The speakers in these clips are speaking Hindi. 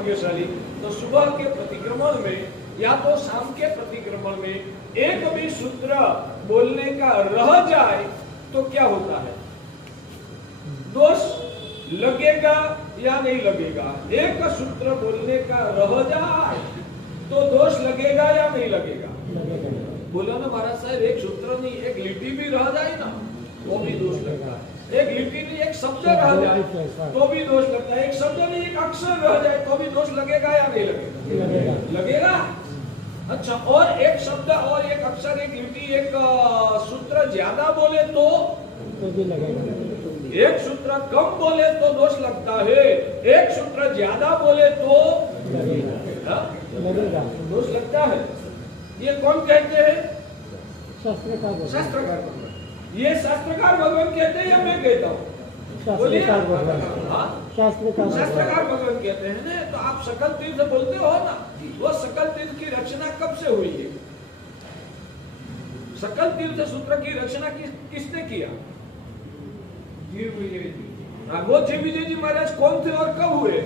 भाग्यशाली। तो सुबह के प्रतिक्रमण में या तो शाम के प्रतिक्रमण में एक भी सूत्र बोलने का रह जाए तो क्या होता है? दोष लगेगा या नहीं लगेगा? एक सूत्र बोलने का रह जाए तो दोष लगेगा या नहीं लगेगा? बोला ना महाराज साहब, एक सूत्र नहीं, एक लिपि भी रह जाए ना वो भी दोष लगता है। एक लिपि नहीं, एक शब्द रह जाए तो भी दोष लगता है। एक शब्द नहीं, एक अक्षर रह जाए तो भी दोष लगेगा या नहीं लगेगा? लगेगा। अच्छा, और एक शब्द और एक अक्षर, एक लिपि, एक सूत्र ज्यादा बोले तो भी लगेगा। एक सूत्र कम बोले तो दोष लगता है, एक सूत्र ज्यादा बोले तो लगेगा, दोष लगता है। ये कौन कहते हैं? शास्त्रकार। शास्त्रकार ये शास्त्रकार भगवान कहते हैं या मैं कहता हूँ? शास्त्रकार भगवान कहते हैं ना। तो आप सकल तीर्थ बोलते हो ना, वो सकल तीर्थ की रचना कब से हुई है? सकल तीर्थ सूत्र की रचना किसने किया? जीव विजय जी। वो जीव विजय जी महाराज कौन थे और कब हुए?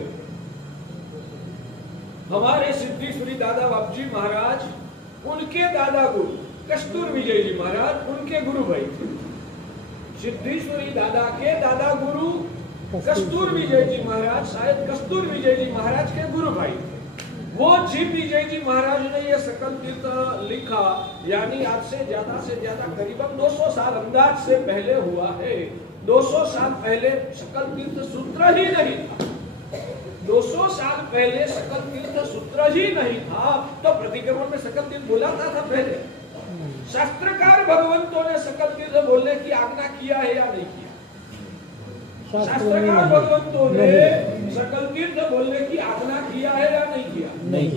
हमारे सिद्धेश्वरी दादा बापजी महाराज, उनके दादा गुरु कस्तूर विजय जी महाराज उनके गुरु भाई थे। सिद्धेश्वरी दादा के दादा गुरु कस्तूर विजय जी महाराज शायद कस्तूर विजय जी महाराज के गुरु भाई थे। वो जीव विजय जी महाराज ने ये सकल तीर्थ लिखा, यानी आज से ज्यादा करीबन 200 साल अंदाज से पहले हुआ है। 200 साल पहले सकल तीर्थ सूत्र ही नहीं था। 200 साल पहले सकल तीर्थ सूत्र ही नहीं था तो प्रतिक्रमण में सकल तीर्थ बोलाता था पहले? शास्त्रकार भगवंतों ने सकल तीर्थ बोलने की आज्ञा किया है या नहीं किया? शास्त्रकार भगवंतों ने सकल तीर्थ बोलने की आज्ञा किया है या नहीं किया? नहीं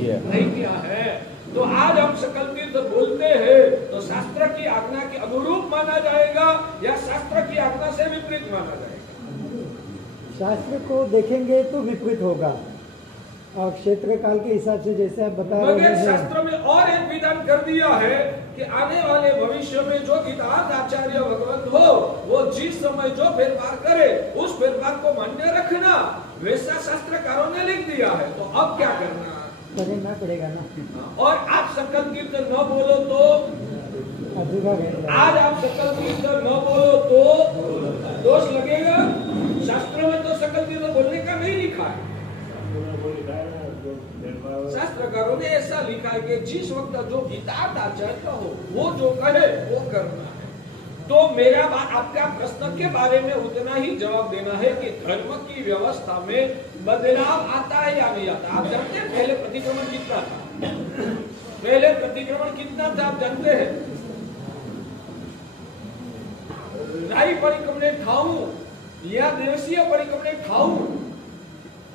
किया है। तो आज हम सकल तीर्थ बोलते हैं तो शास्त्र की आज्ञा के अनुरूप माना जाएगा या शास्त्र की आज्ञा से विपरीत माना जाएगा? शास्त्र को देखेंगे तो विपरीत होगा और क्षेत्र काल के हिसाब से जैसे आप बता रहे हैं। शास्त्र में और एक विधान कर दिया है कि आने वाले भविष्य में जो गीतार्थ आचार्य भगवंत हो वो जिस समय जो फेरफार करे उस फेरफार को मान्य रखना, वैसा शास्त्रकारों ने लिख दिया है। तो अब क्या करना पड़ेगा ना। और आप सकल तीर्थ न बोलो तो आज आप सकल तीर्थ न बोलो तो दोष लगेगा। शास्त्र में तो सकल तीर्थ बोलने का नहीं लिखा है। शास्त्रकारों ने ऐसा लिखा है कि जिस वक्त जो गीतार्थ आचार्य हो वो जो कहे वो करना है। तो मेरा बात आपका प्रश्न के बारे में उतना ही जवाब देना है कि धर्म की व्यवस्था में बदलाव आता है या नहीं आता? आप जानते हैं पहले प्रतिक्रमण कितना था? पहले प्रतिक्रमण कितना था आप जानते हैं? राई परिक्रमणे ठाऊ या देवसीय परिक्रमणे ठाऊ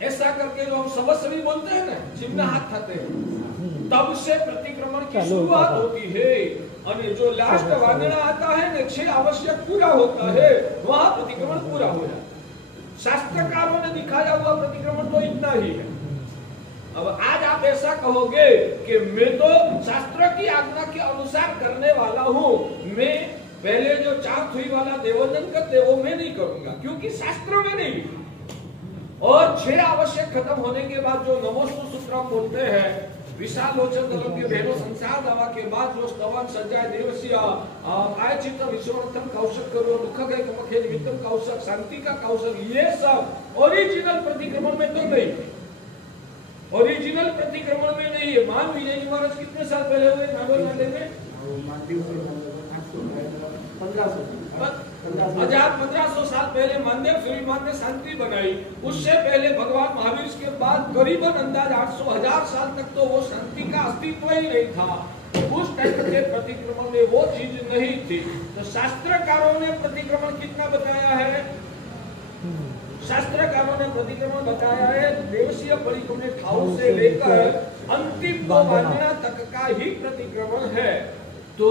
ऐसा करके जो हम सबस्वी बोलते हैं ना, चिमना हाथ खाते हैं, तब से प्रतिक्रमण की शुरुआत होती है। और जो लास्ट वागणा आता है ना 6 आवश्यक पूरा होता है, वहां प्रतिक्रमण पूरा हो जाता है। शास्त्रकारों ने दिखाया हुआ प्रतिक्रमण तो इतना ही है। अब आज आप ऐसा कहोगे कि मैं तो शास्त्र की आज्ञा के अनुसार करने वाला हूँ, मैं पहले जो 4 थुई वाला देवोंदन करते वो मैं नहीं करूंगा क्योंकि शास्त्र में नहीं लिखा। और 6 आवश्यक खत्म होने के बाद जो नमोस्तु सूत्रम बोलते हैं, विशाल लोचन दलम के बहनों संसार दवा के बाद जो स्तवन सज्जाय देवसिया आय चित्त विश्वनाथम कौशक करो दुख गए कमखे निमित्तम कौशक शांति का कौशक, ये सब ओरिजिनल प्रतिक्रमण में तो नहीं है। ओरिजिनल प्रतिक्रमण में नहीं है। मान विजय जी महाराज कितने साल पहले हुए नागौर मंदिर में? 1500 साल पहले मानदेव सूर्यमान ने शांति बनाई। उससे पहले भगवान महावीर के बाद करीबन अंदाज 800,000 साल तक तो वो शांति का अस्तित्व ही नहीं था। उस टाइम के प्रतिक्रमण में वो चीज नहीं थी। तो शास्त्रकारों ने प्रतिक्रमण कितना बताया है? शास्त्रकारों ने प्रतिक्रमण बताया है देवसीय परिक्रमण ठाऊ से लेकर अंतिम 2 वागणा तक का ही प्रतिक्रमण है। तो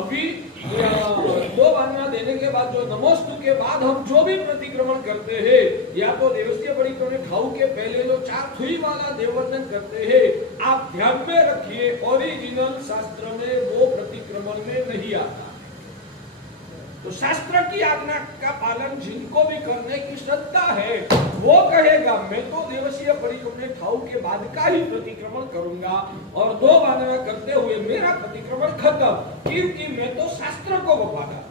अभी 2 वागणा देने के बाद जो नमोस्तु के बाद हम जो भी प्रतिक्रमण करते हैं या तो देवसीय परिक्रमण ठाऊ के पहले जो 4 थुई वाला देववंदन करते हैं, आप ध्यान में रखिए ओरिजिनल शास्त्र में वो प्रतिक्रमण में नहीं आता। तो शास्त्र की आज्ञा का पालन जिनको भी करने की श्रद्धा है वो कहेगा मैं तो देवसीय परिक्रमणे ठाऊ के बाद का ही प्रतिक्रमण करूंगा और 2 वानरा करते हुए मेरा प्रतिक्रमण खत्म, क्योंकि मैं तो शास्त्र को वफादार।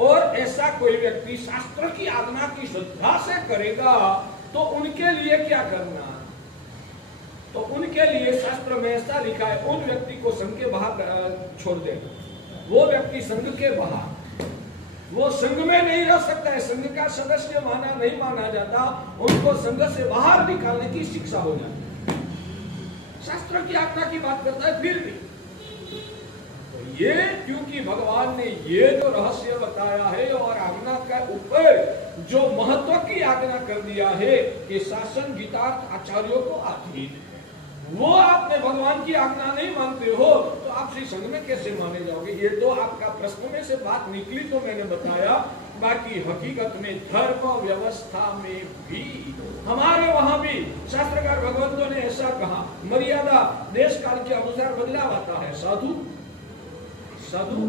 और ऐसा कोई व्यक्ति शास्त्र की आज्ञा की श्रद्धा से करेगा तो उनके लिए क्या करना, तो उनके लिए शास्त्र में ऐसा लिखा है उन व्यक्ति को संघ के बाहर छोड़ देगा। वो व्यक्ति संघ के बाहर, वो संघ में नहीं रह सकता है, संघ का सदस्य माना नहीं माना जाता, उनको संघ से बाहर निकालने की शिक्षा हो जाती है। शास्त्र की आज्ञा की बात करता है फिर भी तो ये क्योंकि भगवान ने ये जो रहस्य बताया है और आज्ञा का ऊपर जो महत्व की आज्ञा कर दिया है कि शासन गीतार्थ आचार्यों को अधीन है, वो आपने भगवान की आज्ञा नहीं मानते हो तो आप श्री संघ में कैसे माने जाओगे। ये तो आपका प्रश्न में से बात निकली तो मैंने बताया, बाकी हकीकत में धर्म व्यवस्था में भी हमारे वहां भी शास्त्रकार भगवंतों ने ऐसा कहा, मर्यादा देश काल के अनुसार बदलाव आता है। साधु साधु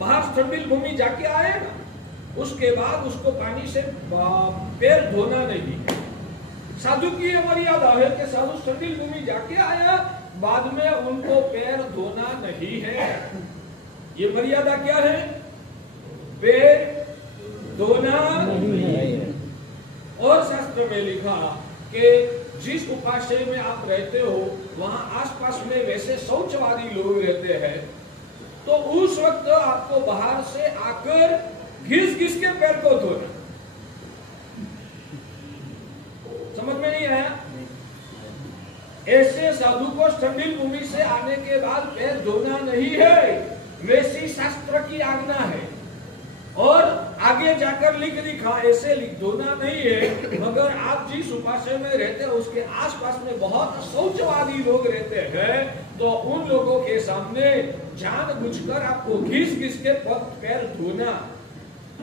बाहर ठंडी भूमि जाके आए ना, उसके बाद उसको पानी से पैर धोना नहीं है। साधु की ये मर्यादा है कि साधु ठंडी भूमि जाके आया, बाद में उनको पैर धोना नहीं है। ये मर्यादा क्या है? पैर धोना नहीं है। और शास्त्र में लिखा कि जिस उपाश्रय में आप रहते हो वहां आसपास में वैसे शौचवादी लोग रहते हैं, तो उस वक्त आपको बाहर से आकर घिस घिस के पैर को धोना। समझ में नहीं आया? ऐसे साधु को ठंडी भूमि से आने के बाद पैर धोना नहीं है, वैसी शास्त्र की आज्ञा है। और आगे जाकर लिख दिखा ऐसे लिख धोना नहीं है, मगर आप जिस उपाश्रय में रहते हैं उसके आसपास में बहुत शौचवादी लोग रहते हैं, तो उन लोगों के सामने जानबूझकर आपको घिस घिस के पैर धोना।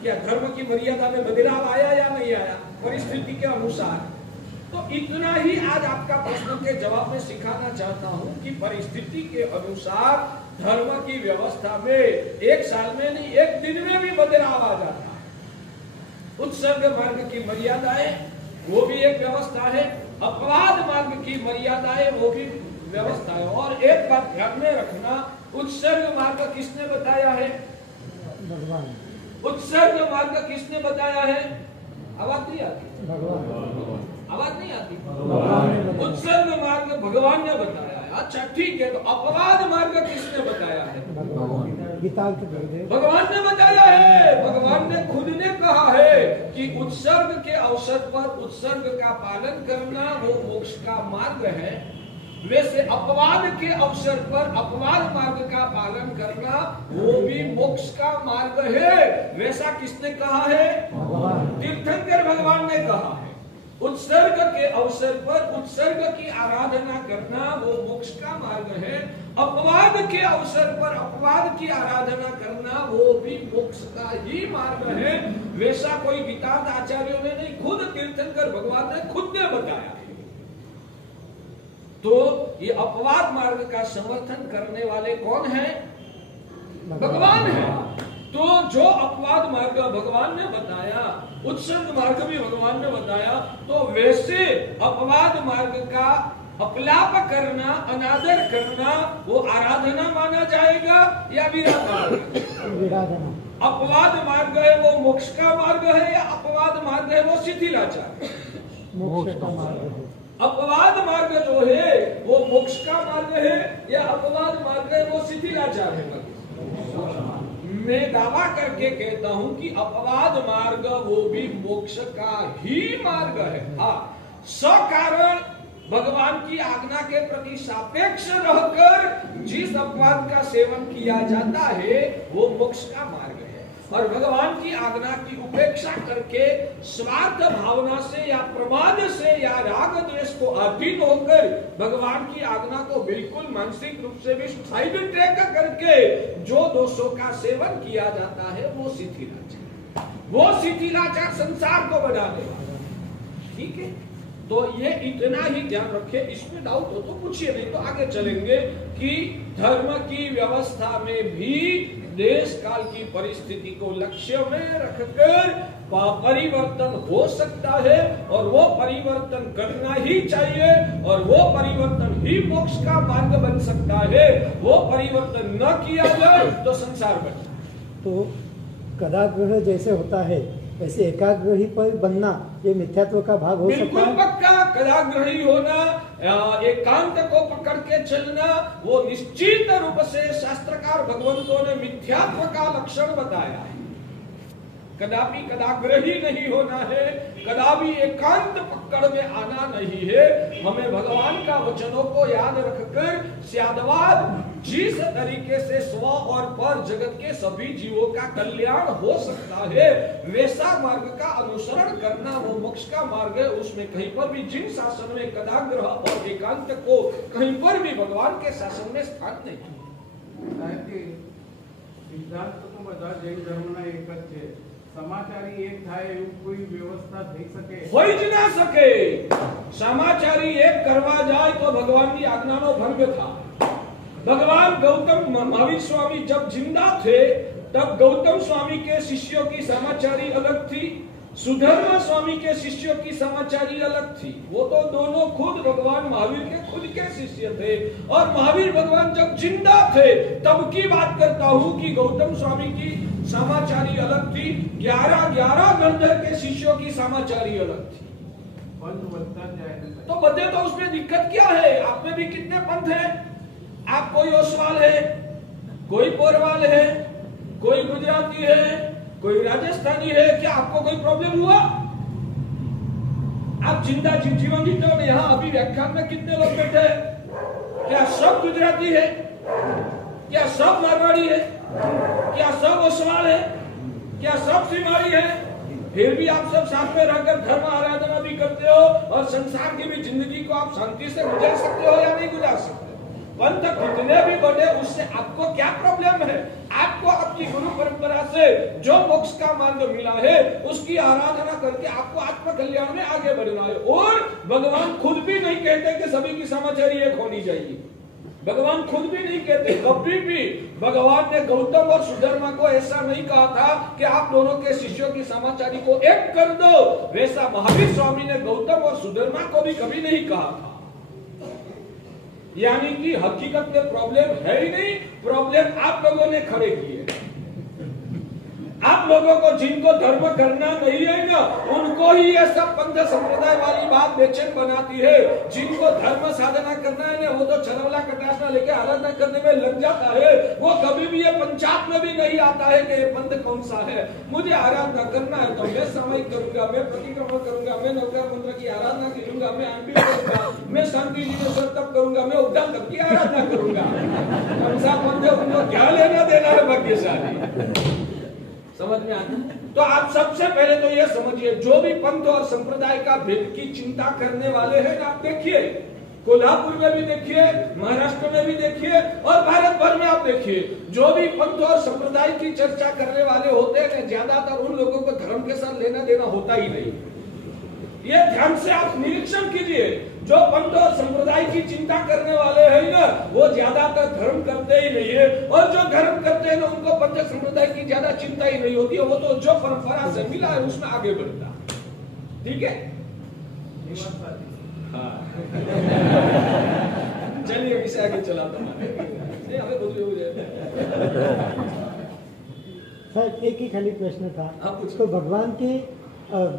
क्या धर्म की मर्यादा में बदलाव आया या नहीं आया परिस्थिति के अनुसार? तो इतना ही आज आपका प्रश्न के जवाब में सिखाना चाहता हूं कि परिस्थिति के अनुसार धर्म की व्यवस्था में एक साल में नहीं एक दिन में भी बदलाव आ जाता है। उत्सर्ग मार्ग की मर्यादाएं वो भी एक व्यवस्था है, अपवाद मार्ग की मर्यादाएं वो भी व्यवस्था है। और एक बात ध्यान में रखना, उत्सर्ग मार्ग किसने बताया है? भगवान। उत्सर्ग मार्ग किसने बताया है? आवाज नहीं आती? भगवान। आवाज नहीं आती? उत्सर्ग मार्ग भगवान ने बताया है। अच्छा ठीक है, तो अपवाद मार्ग किसने बताया है? भगवान ने बताया है। भगवान ने खुद ने कहा है कि उत्सर्ग के अवसर पर उत्सर्ग का पालन करना वो मोक्ष का मार्ग है, वैसे अपवाद के अवसर पर अपवाद मार्ग का पालन करना वो भी मोक्ष का मार्ग है। वैसा किसने कहा है? तीर्थंकर भगवान ने कहा है। उत्सर्ग के अवसर पर उत्सर्ग की आराधना करना वो मोक्ष का मार्ग है, अपवाद के अवसर पर अपवाद की आराधना करना वो भी मोक्ष का ही मार्ग है। वैसा कोई गीतार्थ आचार्यों ने नहीं, खुद तीर्थंकर भगवान ने खुद ने बताया है। तो ये अपवाद मार्ग का समर्थन करने वाले कौन है? भगवान है। तो जो अपवाद मार्ग भगवान ने बताया, उत्सर्ग मार्ग भी भगवान ने बताया, तो वैसे अपवाद मार्ग का अपलाप करना, अनादर करना वो आराधना माना जाएगा या विराधना? अपवाद मार्ग है वो मोक्ष का मार्ग है या अपवाद मार्ग है वो शिथिलाचार? मोक्ष का मार्ग है। अपवाद मार्ग जो है वो मोक्ष का मार्ग है या अपवाद मार्ग है वो शिथिलाचार है? मैं दावा करके कहता हूं कि अपवाद मार्ग वो भी मोक्ष का ही मार्ग है। हाँ, सकारण भगवान की आज्ञा के प्रति सापेक्ष रहकर जिस अपवाद का सेवन किया जाता है वो मोक्ष का मार्ग है। और भगवान की आज्ञा की उपेक्षा करके स्वार्थ भावना से या प्रमाद से या राग द्वेष को अधीन होकर भगवान की आज्ञा को बिल्कुल मानसिक रूप से भी साइड ट्रैक करके जो दोषों का सेवन किया जाता है वो शिथिलाचार, वो शिथिलाचार संसार को बढ़ाने वाला। ठीक है, तो ये इतना ही ध्यान रखे। इसमें डाउट हो तो पूछिए, नहीं तो आगे चलेंगे कि धर्म की व्यवस्था में भी देश काल की परिस्थिति को लक्ष्य में रखकर परिवर्तन हो सकता है और वो परिवर्तन करना ही चाहिए और वो परिवर्तन ही मोक्ष का मार्ग बन सकता है। वो परिवर्तन न किया जाए तो संसार बने। तो कदाग्रह जैसे होता है वैसे एकाग्रही पर बनना ये मिथ्यात्व का भाग हो सकता है। बिल्कुल पक्का कदाग्रही होना, एकांत को पकड़ के चलना, वो निश्चित रूप से शास्त्रकार भगवंतों ने मिथ्यात्व का लक्षण बताया है। कदापि कदाग्रही नहीं होना है, कदापि एकांत पकड़ में आना नहीं है। हमें भगवान का वचनों को याद रखकर स्यादवाद जिस तरीके से स्व और पर जगत के सभी जीवों का कल्याण हो सकता है वैसा मार्ग का अनुसरण करना वो मोक्ष का मार्ग है। उसमें कहीं पर भी जिन शासन में कदाग्रह और एकांत को कहीं पर भी भगवान के शासन में स्थान नहीं। सिद्धांत तो બધા જૈન ધર્મના એક જ છે, સમાચારી એક થાય એવું કોઈ વ્યવસ્થા થઈ શકે? હોઈ જ ના શકે। સમાચારી એક કરવા જાય તો ભગવાનની આજ્ઞાનો ભંગ થાય। भगवान गौतम महावीर स्वामी जब जिंदा थे तब गौतम स्वामी के शिष्यों की समाचारी अलग थी, सुधर्मा स्वामी के शिष्यों की समाचारी अलग थी। वो तो दोनों खुद भगवान महावीर के खुद के शिष्य थे और महावीर भगवान जब जिंदा थे तब की बात करता हूँ कि गौतम स्वामी की समाचारी अलग थी, 11 गंधर के शिष्यों की समाचारी अलग थी। तो बदले तो उसमें दिक्कत क्या है? आप में भी कितने पंथ हैं? आप कोई ओसवाल है, कोई पोरवाल है, कोई गुजराती है, कोई राजस्थानी है, क्या आपको कोई प्रॉब्लम हुआ? आप जिंदा जीवन जीते हो। यहाँ अभी व्याख्यान में कितने लोग बैठे हैं? क्या सब गुजराती है? क्या सब मारवाड़ी है? क्या सब ओसवाल है? क्या सब सिमाड़ी है? फिर भी आप सब साथ में रहकर धर्म आराधना भी करते हो और संसार की भी जिंदगी को आप शांति से गुजार सकते हो या नहीं गुजार सकते? पंथ कितने भी बढ़े उससे आपको क्या प्रॉब्लम है? आपको आपकी गुरु परंपरा से जो मोक्ष का मार्ग मिला है उसकी आराधना करके आपको आत्म कल्याण में आगे बढ़ना है। और भगवान खुद भी नहीं कहते कि सभी की समाचारी एक होनी चाहिए। भगवान खुद भी नहीं कहते, कभी भी भगवान ने गौतम और सुधर्मा को ऐसा नहीं कहा था कि आप दोनों के शिष्यों की समाचारी को एक कर दो। वैसा महावीर स्वामी ने गौतम और सुधर्मा को भी कभी नहीं कहा था। यानी कि हकीकत में प्रॉब्लम है ही नहीं, प्रॉब्लम आप लोगों ने खड़े किए। आप लोगों को जिनको धर्म करना नहीं है ना उनको ही ये सब पंथ संप्रदाय वाली बात बेचैन बनाती है। जिनको धर्म साधना करना है ना वो तो चरवला कटासना लेके आराधना करने में लग जाता है। वो कभी भी ये पंचायत में भी नहीं आता है कि ये पंथ कौन सा है। मुझे आराधना करना है तो मैं सामयिक करूंगा, मैं प्रतिक्रमण करूंगा, मैं नवग्रह मंत्र की आराधना करूंगा, मैं आंटी करूंगा, मैं शांति जी में तप करूंगा, मैं उद्दाम तप की आराधना करूंगा। कौन सा पंथ है उनको क्या लेना देना है भाग्यशाली? समझ में आता? तो आप सबसे पहले तो ये समझिए जो भी पंथ और संप्रदाय का भेद की चिंता करने वाले हैं आप देखिए, कोल्हापुर में भी देखिए, महाराष्ट्र में भी देखिए और भारत भर में आप देखिए, जो भी पंथ और संप्रदाय की चर्चा करने वाले होते हैं ज्यादातर उन लोगों को धर्म के साथ लेना देना होता ही नहीं। ये ध्यान से आप निरीक्षण कीजिए, जो पंथ और संप्रदाय की चिंता करने वाले हैं ना वो ज्यादातर धर्म करते ही नहीं है और जो धर्म करते हैं ना उनको पंथ संप्रदाय की ज्यादा चिंता ही नहीं होती है। वो तो जो परंपरा से मिला है उसमें आगे बढ़ता। ठीक है, हाँ चलिए इसे आगे चलाता हूं। हमें कुछ भी हो जाए। सर एक ही खाली प्रश्न था। हाँ, पूछो। तो भगवान के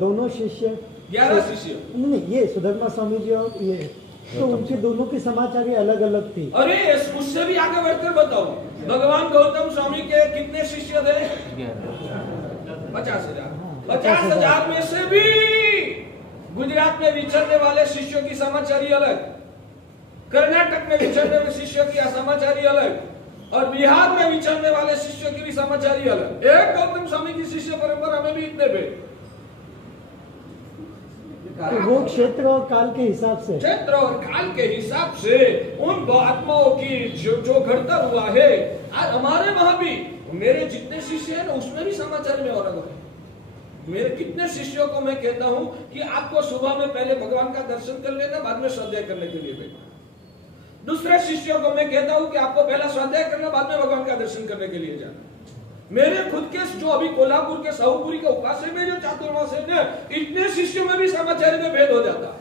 दोनों शिष्य 11 शिष्य नहीं, ये सुधर्मा स्वामी जी और ये तो उनके दोनों की समाचारी अलग अलग थी। अरे उससे भी आगे बढ़कर बताओ, भगवान गौतम स्वामी के कितने शिष्य थे? 50,000। 50,000 में से भी गुजरात में विचरने वाले शिष्यों की समाचारी अलग, कर्नाटक में विचरने वाले शिष्यों की समाचारी अलग और बिहार में विचरने वाले शिष्यों की भी समाचारी अलग। एक गौतम स्वामी की शिष्य परंपरा में भी इतने पे तो वो क्षेत्र और काल के हिसाब से, क्षेत्र और काल के हिसाब से उन आत्माओं की जो घड़तर हुआ है। आज हमारे वहां भी मेरे जितने शिष्य हैं ना उसमें भी समाचार में और है। मेरे कितने शिष्यों को मैं कहता हूं कि आपको सुबह में पहले भगवान का दर्शन कर लेना, बाद में स्वाध्याय करने के लिए बैठना। दूसरे शिष्यों को मैं कहता हूं कि आपको पहला स्वाध्याय करना, बाद में भगवान का दर्शन करने के लिए जाना। मेरे खुद के जो अभी कोल्हापुर के साहूपुरी के उपास्य में जो चातुर्मास है ना, इतने शिष्यों में भी समाचारी में भेद हो जाता है,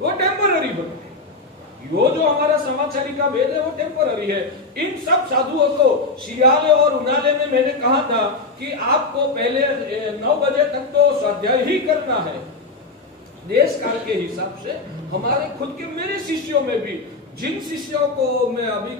वो टेम्पररी बनते हैं। वो जो हमारा समाचारी का भेद है वो टेम्पररी है। इन सब साधुओं को शियाले और उनाले में मैंने कहा था कि आपको पहले 9 बजे तक तो स्वाध्याय ही करना है। देश काल के हिसाब से हमारे खुद के मेरे शिष्यों में भी, जिन शिष्यों को मैं अभी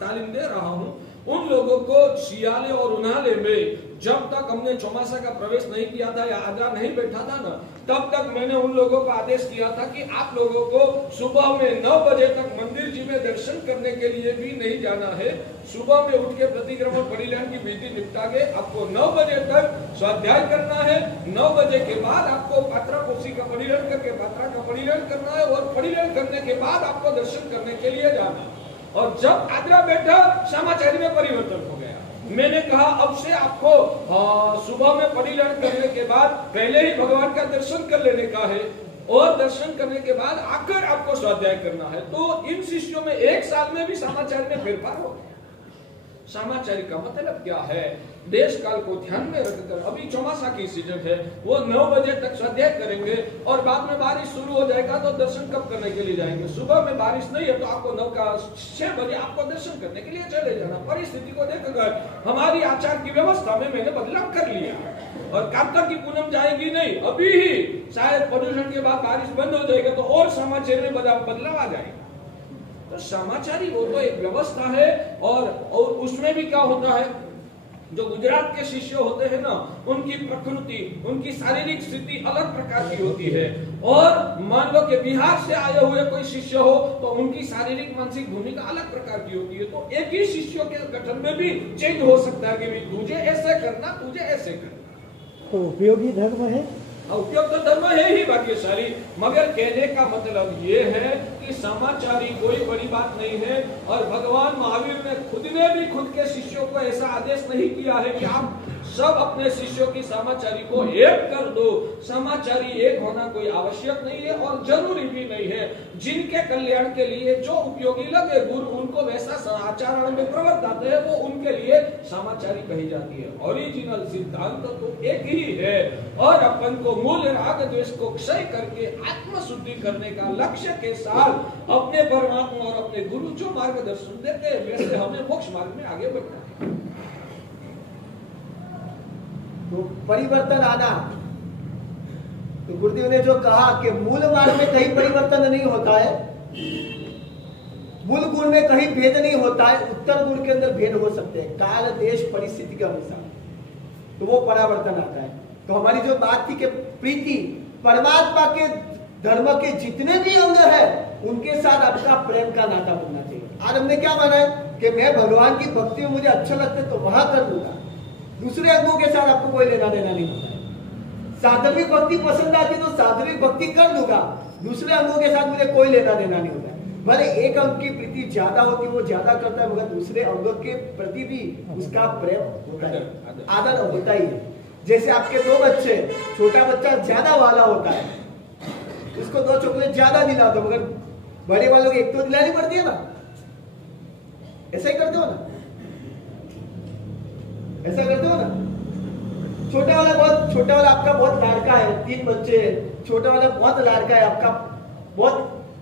तालीम दे रहा हूं, उन लोगों को शियाले और उनाले में जब तक हमने चौमासा का प्रवेश नहीं किया था या आगा नहीं बैठा था ना, तब तक मैंने उन लोगों को आदेश किया था कि आप लोगों को सुबह में 9 बजे तक मंदिर जी में दर्शन करने के लिए भी नहीं जाना है। सुबह में उठ के प्रतिक्रमण परिल्याण की विधि निपटा के आपको 9 बजे तक स्वाध्याय करना है। 9 बजे के बाद आपको पात्रा पोथी का परिल्याण करके पात्रा का परिल्याण करना है और परिल्याण करने के बाद आपको दर्शन करने के लिए जाना है। और जब आद्रा बैठा, समाचारी में परिवर्तन हो गया। मैंने कहा अब से आपको सुबह में परिल्याण करने के बाद पहले ही भगवान का दर्शन कर लेने का है और दर्शन करने के बाद आकर आपको स्वाध्याय करना है। तो इन शिष्यों में 1 साल में भी समाचारी में फेरफार हो गया। समाचारी का मतलब क्या है? देश काल को ध्यान में रखकर, अभी चौमासा की सीजन है, वो 9 बजे तक स्वाध्याय करेंगे और बाद में बारिश शुरू हो जाएगा तो दर्शन कब करने के लिए जाएंगे? सुबह में बारिश नहीं है तो आपको 6 बजे आपको दर्शन करने के लिए चले जाना। परिस्थिति को देखकर हमारी आचार की व्यवस्था में मैंने बदलाव कर लिया और कार्तिक की पूनम जाएगी नहीं, अभी ही शायद प्रदूषण के बाद बारिश बंद हो जाएगा तो और समाचार में बदलाव आ जाएगा। तो समाचारी वो तो एक व्यवस्था है और उसमें भी क्या होता है, जो गुजरात के शिष्य होते हैं ना, उनकी प्रकृति, उनकी शारीरिक स्थिति अलग प्रकार की होती है। और मान लो कि बिहार से आए हुए कोई शिष्य हो तो उनकी शारीरिक मानसिक भूमिका अलग प्रकार की होती है। तो एक ही शिष्यों के गठन में भी चेंज हो सकता है कि तुझे ऐसे करना, तुझे ऐसे करना। तो उपयोगी धर्म है, उपयोग तो धर्म है ही भाग्यशाली, मगर कहने का मतलब ये है कि समाचारी कोई बड़ी बात नहीं है। और भगवान महावीर ने खुद के शिष्यों को ऐसा आदेश नहीं किया है कि आप सब अपने शिष्यों की समाचारी को एक कर दो। समाचारी एक होना कोई आवश्यक नहीं है और जरूरी भी नहीं है। जिनके कल्याण के लिए जो उपयोगी लगे गुरु उनको वैसा आचरण में प्रवर्ताते हैं, वो उनके लिए समाचारी कही जाती है। ओरिजिनल सिद्धांत तो एक ही है और अपन को मूल राग द्वेष को क्षय करके आत्म शुद्धि करने का लक्ष्य के साथ अपने परमात्मा और अपने गुरु जो मार्गदर्शन देते हैं वैसे हमें मोक्ष मार्ग में आगे बढ़ना है। तो परिवर्तन आना, तो गुरुदेव ने जो कहा कि मूल मार्ग में कहीं परिवर्तन नहीं होता है, मूल गुण में कहीं भेद नहीं होता है, उत्तर गुण के अंदर भेद हो सकते हैं काल देश परिस्थिति के अनुसार, तो वो परावर्तन आता है। तो हमारी जो बात थी कि प्रीति परमात्मा के धर्म के जितने भी अंग है उनके साथ आपका प्रेम का नाता बनना चाहिए। आज हमने क्या माना है कि मैं भगवान की भक्ति में मुझे अच्छा लगता है तो वहां कर दूंगा, दूसरे अंगों के साथ आपको कोई लेना देना नहीं होता है। साधर्मिक भक्ति पसंद आती है तो साधर्मिक भक्ति कर दूंगा, दूसरे अंगों के साथ मुझे कोई लेना देना नहीं होता है। भले एक अंग की प्रीति ज्यादा होती है वो ज्यादा करता है, मगर दूसरे अंगों के प्रति भी उसका प्रेम होता है, आदर होता ही है। जैसे आपके 2 बच्चे, छोटा बच्चा ज्यादा वाला होता है, उसको 2 चॉकलेट ज्यादा दिला दो, मगर बड़े वालों को एक तो दिलानी पड़ती है ना, ऐसा ही करते हो ना, ऐसा करते हो ना। छोटा वाला आपका बहुत लाड़का है, 3 बच्चे, छोटा वाला बहुत लाड़का है आपका, बहुत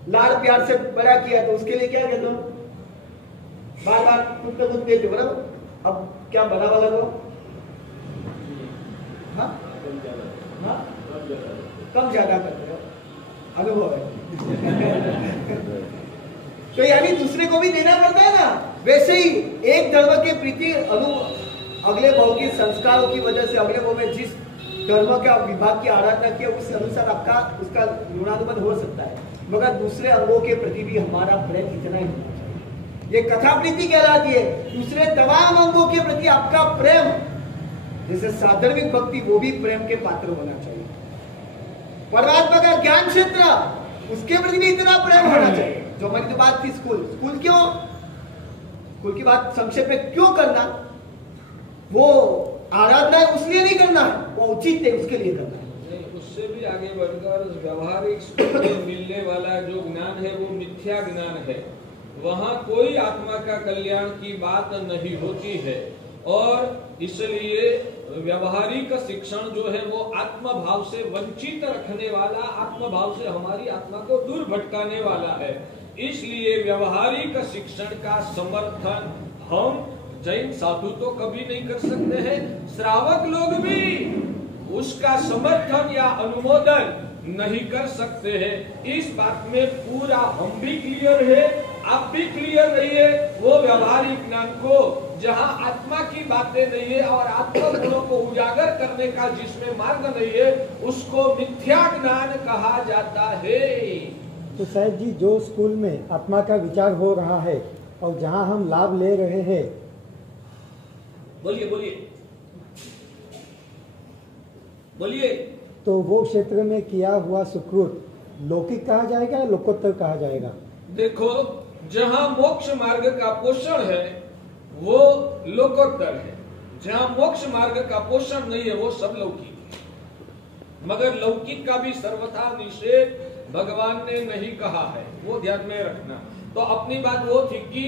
लाड़ प्यार से बड़ा किया, तो उसके लिए क्या कहते हो, बार बार कुछ न कुछ देते हो, बराबर। अब क्या बड़ा वाला को कम ज्यादा करते हो, अनुभव है। तो यानी दूसरे को भी देना पड़ता है ना, वैसे ही एक धर्म के प्रति अगले भाव के संस्कारों की वजह से अगले भाव में जिस धर्म का विभाग की आराधना किया उस अनुसार आपका उसका ऋणानुबंध हो सकता है, मगर दूसरे अंगों के प्रति भी हमारा प्रेम इतना ही होना चाहिए। ये कथा प्रीति कहलाती है। दूसरे तमाम अंगों के प्रति आपका प्रेम, जैसे साधर्मिक भक्ति, वो भी प्रेम के पात्र होना चाहिए। परमात्मा का ज्ञान क्षेत्र, उसके प्रति भी इतना प्रेम होना चाहिए। जो हमारी तो बात थी स्कूल क्यों, स्कूल की बात संक्षेप में क्यों करना, वो आराधना उसलिए नहीं करना है, वो उचित है उसके लिए करना है। उससे भी आगे बढ़कर व्यवहारिक स्कूल में मिलने वाला जो ज्ञान है वो मिथ्या ज्ञान है। वहाँ कोई आत्मा का कल्याण की बात नहीं होती है। और इसलिए व्यवहारिक शिक्षण जो है वो आत्मभाव से वंचित रखने वाला, आत्मभाव से हमारी आत्मा को दूर भटकाने वाला है। इसलिए व्यवहारिक शिक्षण का समर्थन हम जैन साधु तो कभी नहीं कर सकते हैं, श्रावक लोग भी उसका समर्थन या अनुमोदन नहीं कर सकते हैं। इस बात में पूरा हम भी क्लियर है, आप भी क्लियर रहिए। वो व्यवहारिक ज्ञान को जहां आत्मा की बातें नहीं है और आत्मा गुणों को उजागर करने का जिसमें मार्ग नहीं है, उसको मिथ्या ज्ञान कहा जाता है। तो साहब जी, जो स्कूल में आत्मा का विचार हो रहा है और जहां हम लाभ ले रहे हैं, बोलिए बोलिए बोलिए, तो वो क्षेत्र में किया हुआ सुकृत लौकिक कहा जाएगा या लोकोत्तर कहा जाएगा? देखो, जहां मोक्ष मार्ग का पोषण है वो लोकोत्तर है, जहां मोक्ष मार्ग का पोषण नहीं है वो सब लौकिक है। मगर लौकिक का भी सर्वथा निषेध भगवान ने नहीं कहा है, वो ध्यान में रखना। तो अपनी बात वो थी कि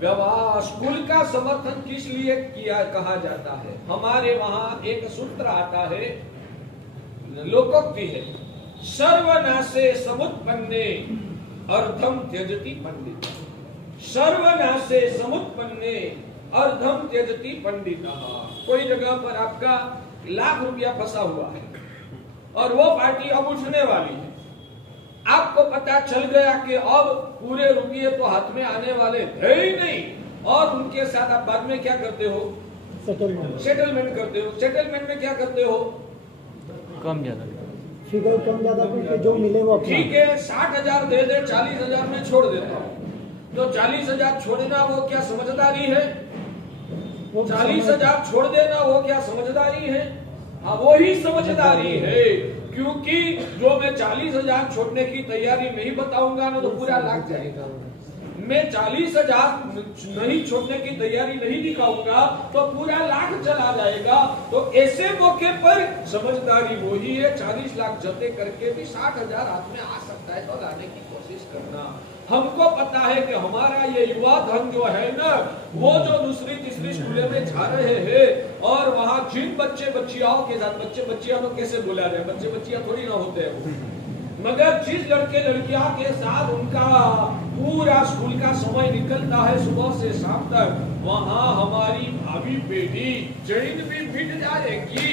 व्यवहार स्कूल का समर्थन किस लिए किया कहा जाता है। हमारे वहां एक सूत्र आता है, लोकोक्ति है, सर्वनाशे समुत्पन्ने अर्धम त्यजति पंडित। सर्वनाशे समुत्पन्ने अर्धम त्यजति पंडित। कोई जगह पर आपका ₹1,00,000 फंसा हुआ है और वो पार्टी अब उठने वाली है, आपको पता चल गया कि अब पूरे रुपये तो हाथ में आने वाले थे ही नहीं, और उनके साथ आप बाद में क्या करते हो? सेटलमेंट करते हो। सेटलमेंट में क्या करते हो? कम ज्यादा फिगर कम ज्यादा करके जो मिले वो अपना। ठीक है, 60,000 दे दे, 40,000 में छोड़ देता हूँ। तो 40,000 छोड़ना वो क्या समझदारी है? 40,000 छोड़ देना वो क्या समझदारी है? हाँ, वो ही समझदारी है, क्योंकि जो मैं 40,000 छोड़ने की तैयारी नहीं बताऊंगा ना तो पूरा लाख जाएगा। मैं 40,000 नहीं छोड़ने की तैयारी नहीं दिखाऊंगा तो पूरा लाख चला जाएगा। तो ऐसे मौके पर समझदारी वही है, 40 लाख जते करके भी 60,000 हाथ में आ सकता है तो लाने की कोशिश करना। हमको पता है कि हमारा ये युवा धन जो है ना, वो जो दूसरी तीसरी स्कूलों में जा रहे हैं और वहाँ जिन बच्चे बच्चियाओं के साथ, बच्चे बच्चियां तो कैसे बोला जाए, बच्चे बच्चियां थोड़ी ना होते हैं, मगर जिस लड़के लड़कियां के साथ उनका पूरा स्कूल का समय निकलता है सुबह से शाम तक, वहाँ हमारी भावी पीढ़ी जैन भी मिट जाएगी।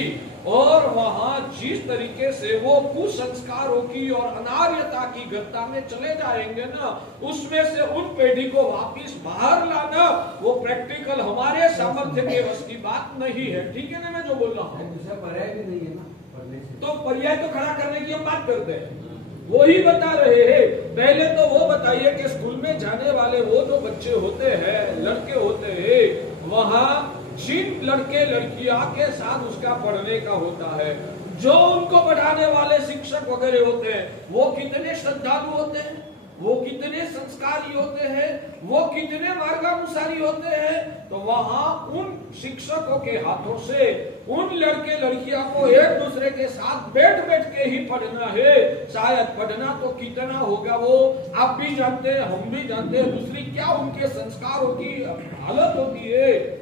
और वहाँ जिस तरीके से वो कुसंस्कारों की और अनार्यता की गत्ता में चले जाएंगे ना, उसमें से उन पीढ़ी को वापिस बाहर लाना वो प्रैक्टिकल हमारे सामर्थ्य के बस की बात नहीं है। ठीक है ना मैं जो बोल रहा हूँ? पर्याय भी नहीं है ना, तो पर्याय तो खड़ा करने की हम बात करते हैं, वो ही बता रहे हैं। पहले तो वो बताइए कि स्कूल में जाने वाले वो जो बच्चे होते हैं, लड़के होते हैं, वहाँ जिन लड़के लड़कियां के साथ उसका पढ़ने का होता है, जो उनको पढ़ाने वाले शिक्षक वगैरह होते हैं, वो कितने श्रद्धालु होते हैं, वो कितने संस्कारी होते हैं, वो कितने मार्गानुसारी होते हैं। तो वहाँ उन शिक्षकों के हाथों से उन लड़के लड़कियां को एक दूसरे के साथ बैठ बैठ के ही पढ़ना है। शायद पढ़ना तो कितना होगा वो आप भी जानते हैं, हम भी जानते हैं, दूसरी क्या उनके संस्कारों की हालत होती है।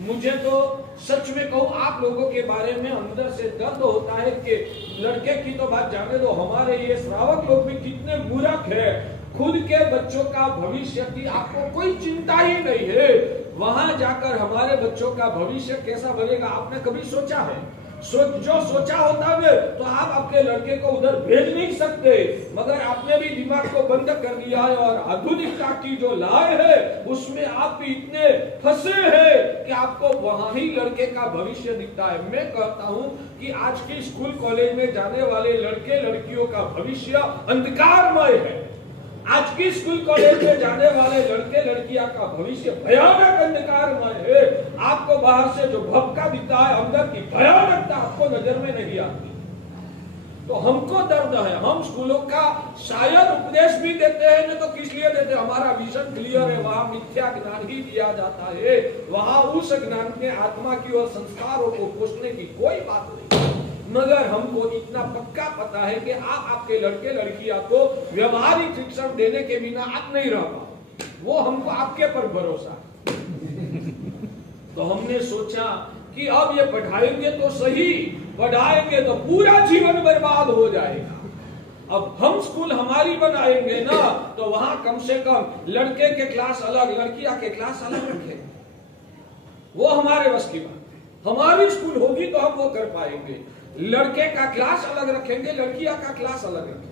मुझे तो सच में कहूँ, आप लोगों के बारे में अंदर से दर्द होता है कि लड़के की तो बात जाने दो, हमारे ये श्रावक लोग भी कितने मूर्ख है, खुद के बच्चों का भविष्य की आपको कोई चिंता ही नहीं है। वहां जाकर हमारे बच्चों का भविष्य कैसा बनेगा आपने कभी सोचा है? जो सोचा होता है तो आप अपने लड़के को उधर भेज नहीं सकते, मगर आपने भी दिमाग को बंद कर दिया है और आधुनिकता की जो लाए है उसमें आप भी इतने फंसे हैं कि आपको वहां ही लड़के का भविष्य दिखता है। मैं कहता हूं कि आज की स्कूल कॉलेज में जाने वाले लड़के लड़कियों का भविष्य अंधकारमय है। आज की स्कूल कॉलेज में जाने वाले लड़के लड़कियां का भविष्य भयानक अंधकारमय है। आपको बाहर से जो भपका दिखता है, अंदर की भयानकता आपको नजर में नहीं आती। तो हमको दर्द है, हम स्कूलों का शायद उपदेश भी देते हैं, नहीं तो किस लिए देते हैं? हमारा विजन क्लियर है, वहाँ मिथ्या ज्ञान ही दिया जाता है, वहाँ उस ज्ञान के आत्मा की और संस्कारों को पोषने की कोई बात नहीं। मगर हमको इतना पक्का पता है कि आप आपके लड़के लड़कियां को व्यवहारिक शिक्षण देने के बिना आप नहीं रह पाओ, वो हमको आपके पर भरोसा है। तो हमने सोचा कि अब ये पढ़ाएंगे तो सही, पढ़ाएंगे तो पूरा जीवन बर्बाद हो जाएगा। अब हम स्कूल हमारी बनाएंगे ना, तो वहां कम से कम लड़के के क्लास अलग, लड़कियां के क्लास अलग रखेंगे। वो हमारे बस की बात है। हमारी स्कूल होगी तो हम वो कर पाएंगे। लड़के का क्लास अलग रखेंगे, लड़कियां का क्लास अलग रखेंगे।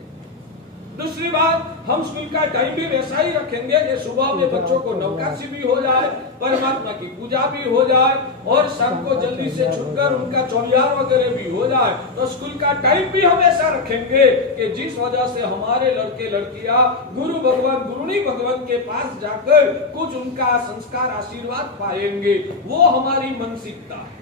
दूसरी बात, हम स्कूल का टाइम भी वैसा ही रखेंगे कि सुबह में बच्चों को नवकाशी भी हो जाए, परमात्मा की पूजा भी हो जाए, और शाम को जल्दी से छुटकर उनका चौलियार वगैरह भी हो जाए। तो स्कूल का टाइम भी हम ऐसा रखेंगे कि जिस वजह से हमारे लड़के लड़कियां गुरु भगवान गुरुनी भगवान के पास जाकर कुछ उनका संस्कार आशीर्वाद पाएंगे। वो हमारी मानसिकता है।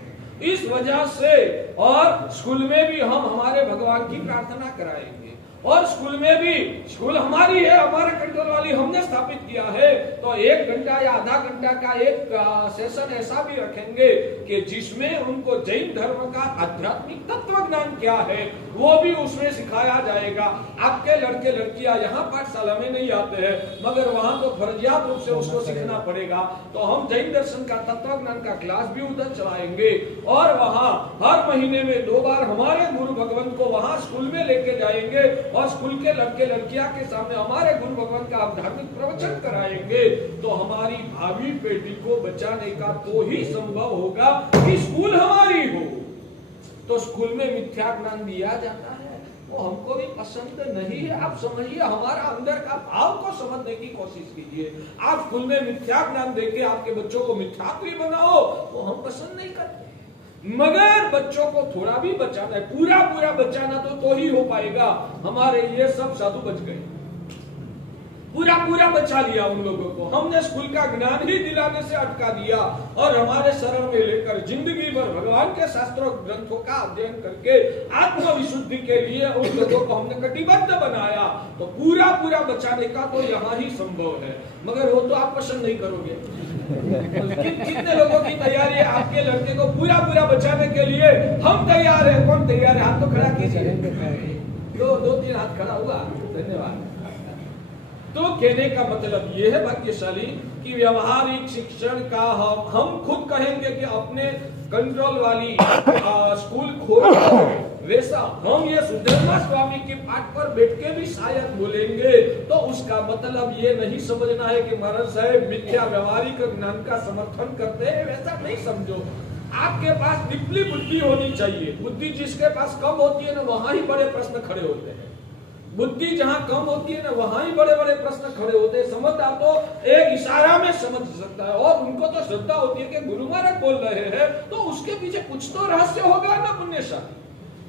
इस वजह से और स्कूल में भी हम हमारे भगवान की प्रार्थना कराएंगे, और स्कूल में भी, स्कूल हमारी है, हमारा कंट्रोल वाली हमने स्थापित किया है, तो 1 घंटा या आधा घंटा का एक सेशन ऐसा भी रखेंगे कि जिसमें उनको जैन धर्म का आध्यात्मिक तत्व ज्ञान क्या है वो भी उसमें सिखाया जाएगा। आपके लड़के लड़कियां यहाँ पाठशाला में नहीं आते हैं, मगर वहां तो फर्जियात रूप से उसको सीखना पड़ेगा। तो हम जैन दर्शन का तत्व ज्ञान का क्लास भी उधर चलाएंगे, और वहां हर महीने में 2 बार हमारे गुरु भगवान को वहां स्कूल में लेके जाएंगे, और स्कूल के लड़के लड़कियां के सामने हमारे गुरु भगवान का धार्मिक प्रवचन कराएंगे। तो हमारी भावी पीढ़ी को बचाने का तो ही संभव होगा कि स्कूल हमारी हो। तो स्कूल में मिथ्या ज्ञान दिया जाता है, वो हमको भी पसंद नहीं है। आप समझिए, हमारा अंदर का भाव को समझने की कोशिश कीजिए। आप स्कूल में मिथ्या ज्ञान देके आपके बच्चों को मिथ्यात्वी बनाओ, वो हम पसंद नहीं करते। मगर बच्चों को थोड़ा भी बचाना है, पूरा पूरा बचाना तो ही हो पाएगा। हमारे ये सब साधु बच गए, पूरा पूरा बचा लिया उन लोगों को। हमने स्कूल का ज्ञान ही दिलाने से अटका दिया, और हमारे शरण में लेकर जिंदगी भर भगवान के शास्त्रों ग्रंथों का अध्ययन करके आत्मविशुद्धि के लिए उन लोगों को हमने कटिबद्ध बनाया। तो पूरा पूरा बचाने का तो यहाँ ही संभव है, मगर वो तो आप पसंद नहीं करोगे। कितने लोगों की तैयारी है आपके लड़के को पूरा पूरा बचाने के लिए? हम तैयार है। कौन तैयार है? हाथ तो खड़ा कीजिए। 2-3 हाथ खड़ा हुआ, धन्यवाद। तो कहने का मतलब ये है भाग्यशाली कि व्यवहारिक शिक्षण का हम खुद कहेंगे कि अपने कंट्रोल वाली स्कूल खोल, वैसा हम ये सुधर्मा स्वामी के पाठ पर बैठ के भी शायद बोलेंगे। तो उसका मतलब ये नहीं समझना है कि महाराज साहब मिथ्या व्यवहारिक ज्ञान का समर्थन करते हैं, वैसा नहीं समझो। आपके पास डिपली बुद्धि होनी चाहिए। बुद्धि जिसके पास कम होती है ना, वहां ही बड़े प्रश्न खड़े होते हैं। बुद्धि जहां कम होती है ना, वहां ही बड़े बड़े प्रश्न खड़े होते हैं। समझदार तो एक इशारा में समझ सकता है, और उनको तो श्रद्धा होती है कि गुरु महाराज बोल रहे हैं तो उसके पीछे कुछ तो रहस्य होगा ना पुण्यशाली।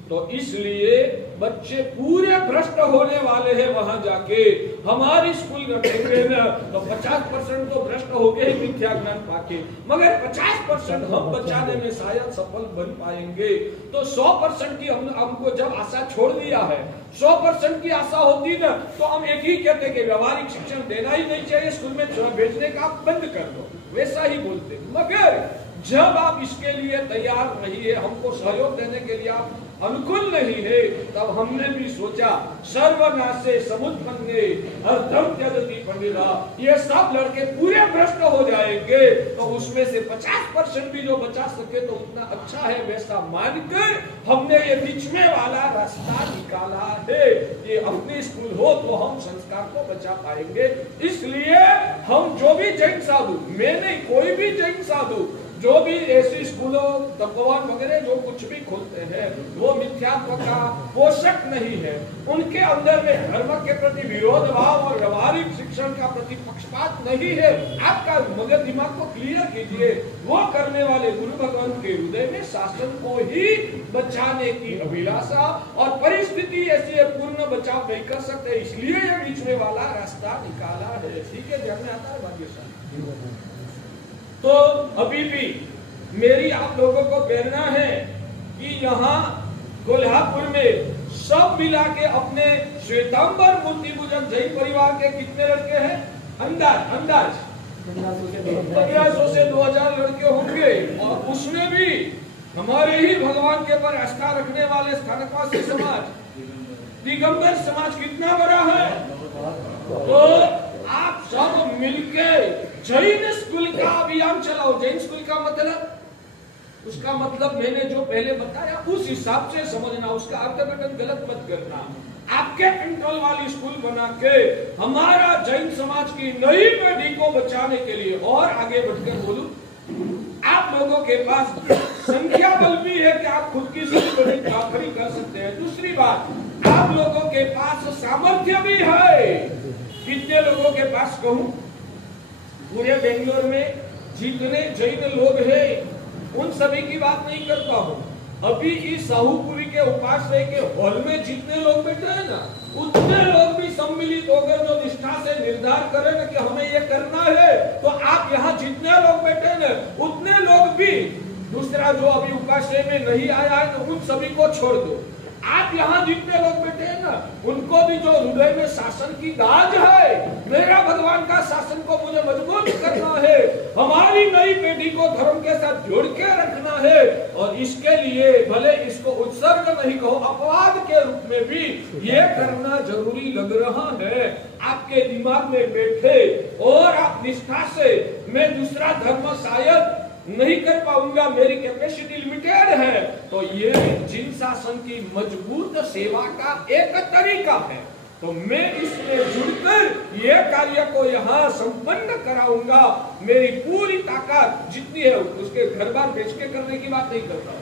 तो इसलिए बच्चे पूरे भ्रष्ट होने वाले हैं वहां जाके। हमारी स्कूल रखेंगे ना तो 50% तो भ्रष्ट हो गए मिथ्या ज्ञान पाके, मगर 50% हम बचाने में शायद सफल बन पाएंगे। तो 100% की हमको जब आशा छोड़ दिया है, 100% की आशा होती ना, तो हम एक ही कहते कि व्यवहारिक शिक्षण देना ही नहीं चाहिए, स्कूल में भेजने का आप बंद कर दो, वैसा ही बोलते। मगर जब आप इसके लिए तैयार नहीं है, हमको सहयोग देने के लिए आप अनुकूल नहीं है, तब हमने भी सोचा सर्वनाशे समुत्पन्ने अर्धम त्यजति पंडिता, ये सब लड़के पूरे भ्रष्ट हो जाएंगे। तो उसमें से 50% भी जो बचा सके तो उतना अच्छा है, वैसा मानकर हमने ये बीच में वाला रास्ता निकाला है। ये अपनी स्कूल हो तो हम संस्कार को बचा पाएंगे। इसलिए हम जो भी जैन साधु, मैं नहीं, कोई भी जैन साधु जो भी ऐसी स्कूलों तपोवन वगैरह जो कुछ भी खोलते हैं, वो मिथ्यात्व का पोषक नहीं है। उनके अंदर में धर्म के प्रति विरोध भाव और व्यवहारिक शिक्षण का प्रति पक्षपात नहीं है। आपका मगर दिमाग को क्लियर कीजिए। वो करने वाले गुरु भगवान के हृदय में शासन को ही बचाने की अभिलाषा, और परिस्थिति ऐसी है पूर्ण बचाव नहीं कर सकते, इसलिए ये बीच में वाला रास्ता निकाला है। ठीक है, ध्यान में आता है भाग्यशाली। तो अभी भी मेरी आप लोगों को प्रेरणा है कि यहाँ कोल्हापुर में सब मिला के अपने श्वेतांबर मूर्ति पूजक जैन परिवार के कितने लड़के हैं? अंदाज 1500 से 2000 लड़के होंगे। और उसमें भी हमारे ही भगवान के पर आस्था रखने वाले स्थानकवासी समाज, दिगंबर समाज कितना बड़ा है। तो आप सब मिलके जैन स्कूल का अभियान चलाओ। जैन स्कूल का मतलब, उसका मतलब मैंने जो पहले बताया उस हिसाब से समझना, उसका अर्थघटन गलत मत करना। आपके कंट्रोल वाली स्कूल बना के हमारा जैन समाज की नई पीढ़ी को बचाने के लिए, और आगे बढ़कर बोलूं, आप लोगों के पास संख्या बल भी है कि आप खुद की नौकरी कर सकते हैं। दूसरी बात, आप लोगों के पास सामर्थ्य भी है। कितने लोगों के पास कहूं, पूरे बेंगलोर में जितने जैन लोग हैं उन सभी की बात नहीं करता हूं। अभी इस साहूपुरी के उपाश्रय के हॉल में जितने लोग बैठे हैं ना, उतने लोग भी सम्मिलित होकर जो निष्ठा से निर्धार करें ना कि हमें ये करना है, तो आप यहाँ जितने लोग बैठे हैं ना, उतने लोग भी, दूसरा जो अभी उपाश्रय में नहीं आया है ना, उन सभी को छोड़ दो। आप यहाँ जितने लोग बैठे हैं ना, उनको भी जो हृदय में शासन की दाज है, मेरा भगवान का शासन को मुझे मजबूत करना है, हमारी नई पीढ़ी को धर्म के साथ जोड़ के रखना है, और इसके लिए भले इसको उत्सर्ग नहीं कहो, अपवाद के रूप में भी ये करना जरूरी लग रहा है। आपके दिमाग में बैठे और आप निष्ठा से, मैं दूसरा धर्म शायद नहीं कर पाऊंगा, मेरी कैपेसिटी लिमिटेड है, तो ये जिन शासन की मजबूत सेवा का एक तरीका है। तो मैं इसमें जुड़कर ये कार्य को यहाँ संपन्न कराऊंगा। मेरी पूरी ताकत जितनी है, उसके घर बार बेच के करने की बात नहीं करता,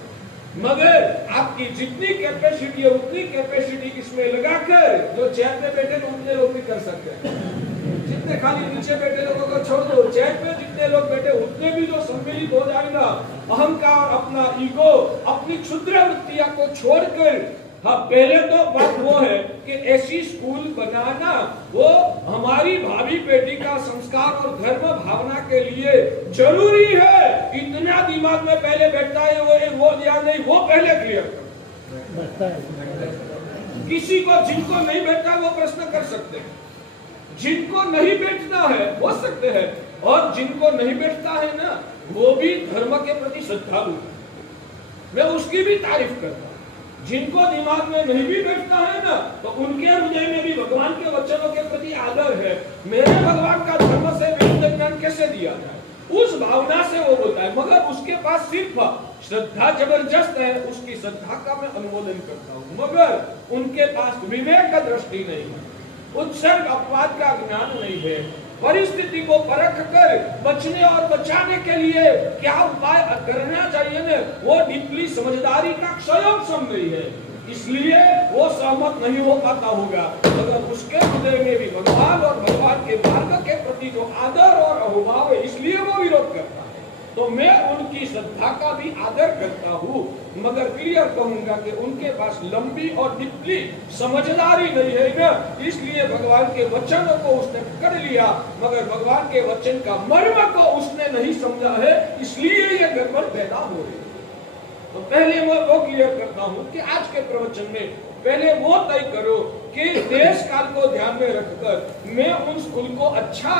मगर आपकी जितनी कैपेसिटी है उतनी कैपेसिटी इसमें लगाकर, जो चेयर पे बैठे उतने लोग भी कर सकते हैं। जितने खाली नीचे बैठे लोगों को छोड़ दो, चेयर पे जितने लोग बैठे उतने भी जो सम्मिलित हो जाएगा, अहंकार, अपना ईगो, अपनी क्षुद्र वृत्तियां को छोड़कर, हाँ, पहले तो बात वो है कि ऐसी स्कूल बनाना वो हमारी भावी पीढ़ी का संस्कार और धर्म भावना के लिए जरूरी है। इतना दिमाग में पहले बैठता है वो या नहीं, वो पहले क्लियर कर। किसी को जिनको नहीं बैठता वो प्रश्न कर सकते हैं, जिनको नहीं बैठना है हो सकते हैं, और जिनको नहीं बैठता है ना, वो भी धर्म के प्रति श्रद्धालु, मैं उसकी भी तारीफ करता हूं। जिनको दिमाग में नहीं भी बैठता है ना, तो उनके हृदय में भी भगवान के वचनों के प्रति आदर है। मेरे भगवान का धर्म से विरुद्ध ज्ञान कैसे दिया जाए, उस भावना से वो बोलता है, मगर उसके पास सिर्फ श्रद्धा जबरदस्त है, उसकी श्रद्धा का मैं अनुमोदन करता हूँ, मगर उनके पास विवेक का दृष्टि नहीं है, उत्सर्ग अपवाद का ज्ञान नहीं है। परिस्थिति को परख कर बचने और बचाने के लिए क्या उपाय करना चाहिए न, वो डीपली समझदारी का स्वयं नहीं है, इसलिए वो सहमत नहीं हो पाता होगा। मगर उसके हृदय में भी भगवान और भगवान के मार्ग के प्रति जो आदर और अहुभाव है, इसलिए वो विरोध करता है। तो मैं उनकी श्रद्धा का भी आदर करता हूँ, मगर क्लियर कहूंगा कि उनके पास लंबी और डीपली समझदारी नहीं है ना, इसलिए भगवान के वचनों को उसने पकड़ लिया, मगर भगवान के वचन का मर्म को उसने नहीं समझा है, इसलिए ये गड़बड़ पैदा हो रही है। तो पहले मैं वो क्लियर करता हूँ कि आज के प्रवचन में पहले वो तय करो कि देश काल को ध्यान में रखकर मैं उन स्कूल को अच्छा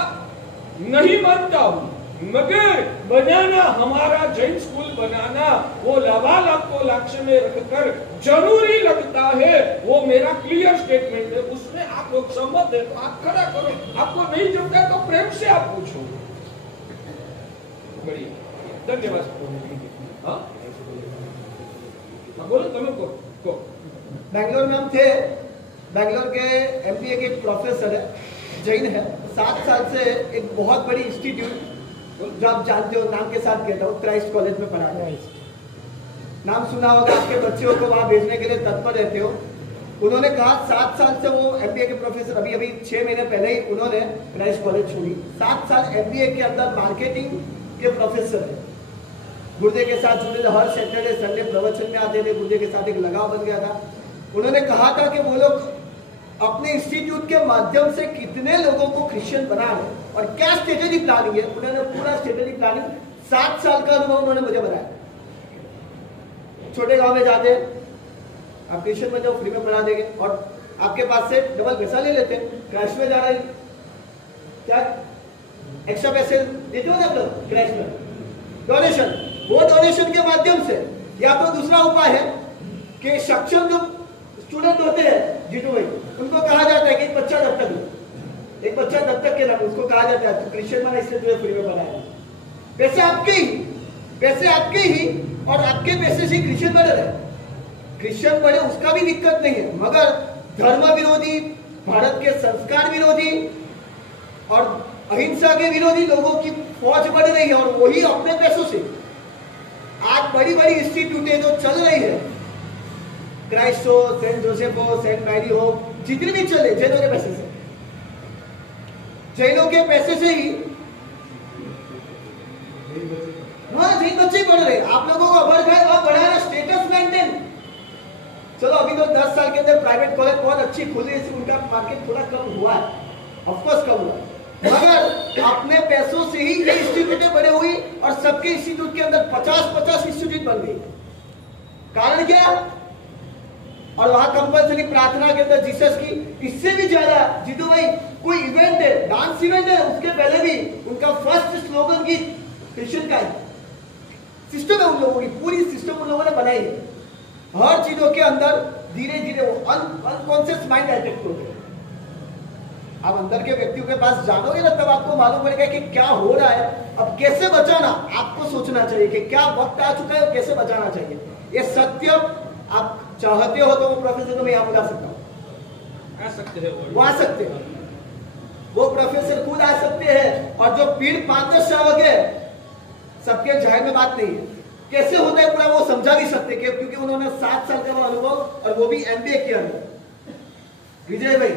नहीं मानता हूँ, मगर बनाना, हमारा जैन स्कूल बनाना, वो लबालब को लक्ष्य में रखकर जरूरी लगता है, वो मेरा क्लियर स्टेटमेंट है। उसमें आप लोग सहमत है तो आप खड़ा करो, आपको नहीं जमता है तो प्रेम से आप पूछो। बढ़िया, धन्यवाद। हाँ बोलो, तुम्हें को बैंगलोर में हम थे, बैंगलोर के एमबीए के प्रोफेसर है, जैन है, 7 साल से एक बहुत बड़ी इंस्टीट्यूट जो आप जानते हो, नाम के साथ कहता हूँ, क्राइस्ट कॉलेज में पढ़ा है। नाम सुना होगा, आपके बच्चों को वहां भेजने के लिए तत्पर रहते हो। उन्होंने कहा 7 साल से वो एमबीए के प्रोफेसर, अभी 6 महीने पहले ही उन्होंने क्राइस्ट कॉलेज छोड़ी। 7 साल एमबीए के अंदर मार्केटिंग के प्रोफेसर है, गुर्दे के साथ जुड़े थे, हर सैटरडे संडे प्रवचन में आते थे, गुर्दे के साथ एक लगाव बन गया था। उन्होंने कहा था कि वो लोग अपने इंस्टीट्यूट के माध्यम से कितने लोगों को क्रिश्चियन बना रहे और क्या स्ट्रेटेजिक प्लानिंग है, उन्होंने पूरा स्ट्रेटेजिक प्लानिंग 7 साल का अनुभव उन्होंने मुझे बताया। छोटे गांव में जाते हैं, आप क्रिश्चियन बन जाओ, फ्री में पढ़ा देंगे, और आपके पास से डबल पैसा ले लेते हैं। क्रैश में जा रहे हैं, क्या एक्स्ट्रा पैसे देते हो ना आप लोग क्रैश में, डोनेशन, वो डोनेशन के माध्यम से। या तो दूसरा उपाय है कि सक्षम जो स्टूडेंट होते हैं, जीटू भाई, उनको कहा जाता है कि एक बच्चा दत्तक लो, एक बच्चा दत्तक के नाम उसको कहा कहा जाता है तू क्रिश्चियन बना इसलिए तुझे फ्री में बनाया, पैसे आपके ही और आपके पैसे से क्रिश्चियन बढ़ रहे, क्रिश्चियन बढ़े उसका भी दिक्कत नहीं है, मगर धर्म विरोधी, भारत के संस्कार विरोधी और अहिंसा के विरोधी लोगों की फौज बढ़ रही है और वही अपने पैसों से आज बड़ी बड़ी इंस्टीट्यूटें जो चल रही है, क्राइस्ट हो, सेंट जोसेफ हो, सेंट मैरी हो, जितनी भी चले जैनों के पैसे से, जैनों के पैसे से ही जैन बच्चे पढ़ रहे। आप लोगों को अबर गए और बढ़ाना स्टेटस मेंटेन। चलो अभी तो 10 साल के अंदर प्राइवेट कॉलेज बहुत अच्छी खुली है, उनका मार्केट थोड़ा कम हुआ है, ऑफकोर्स कम हुआ है, मगर अपने पैसों से ही ये इंस्टीट्यूटें बने हुई और सबके इंस्टीट्यूट के अंदर 50-50 इंस्टीट्यूट बन गई। कारण क्या? और वहां कंपल्सरी प्रार्थना के अंदर जीसस की, इससे भी ज्यादा जीतू भाई कोई इवेंट है, डांस इवेंट है, उसके पहले भी उनका फर्स्ट स्लोगन की क्रिश्चियन का है। सिस्टम है उन लोगों की, पूरी सिस्टम उन लोगों ने बनाई है। हर चीजों के अंदर धीरे धीरे वो अनकॉन्शियस माइंड अटैक होते हैं। आप अंदर के व्यक्तियों के पास जानोगे ना तब आपको मालूम पड़ेगा कि क्या हो रहा है। अब कैसे बचाना आपको सोचना चाहिए कि क्या वक्त आ चुका है और कैसे बचाना चाहिए। ये सत्य आप चाहते हो तो वो प्रोफेसर को मैं यहाँ बुला सकता हूँ, आ सकते हैं वो आ सकते हैं, वो प्रोफेसर खुद आ सकते हैं। और जो पीड़ 5-10 शावक है सबके जाहिर में बात नहीं है, कैसे होता है पूरा वो समझा भी सकते क्योंकि उन्होंने 7 साल का अनुभव और वो भी MBA किया है। विजय भाई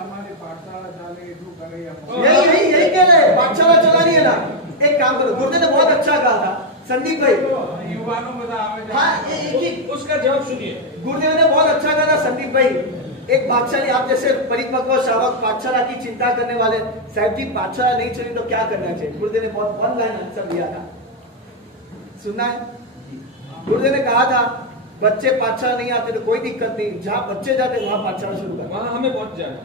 हमारी पाठशाला चाले जो करे यही कह रहे, पाठशाला चलानी है ना। एक काम करो, गुरुदेव ने बहुत अच्छा कहा था संदीप भाई, युवाओं में हाँ उसका जवाब सुनिए। गुरुदेव ने बहुत अच्छा कहा था संदीप भाई, एक पाठशाला आप जैसे परिपक्व शावक पाठशाला की चिंता करने वाले, साहब जी पाठशाला नहीं चली तो क्या करना चाहिए। गुरुदेव ने बहुत 1 लाइन आंसर दिया था, सुना है? गुरुदेव ने कहा था बच्चे पाठशाला नहीं आते तो कोई दिक्कत नहीं, जहाँ बच्चे जाते वहां पाठशाला शुरू कर, वहां हमें पहुंच जाना।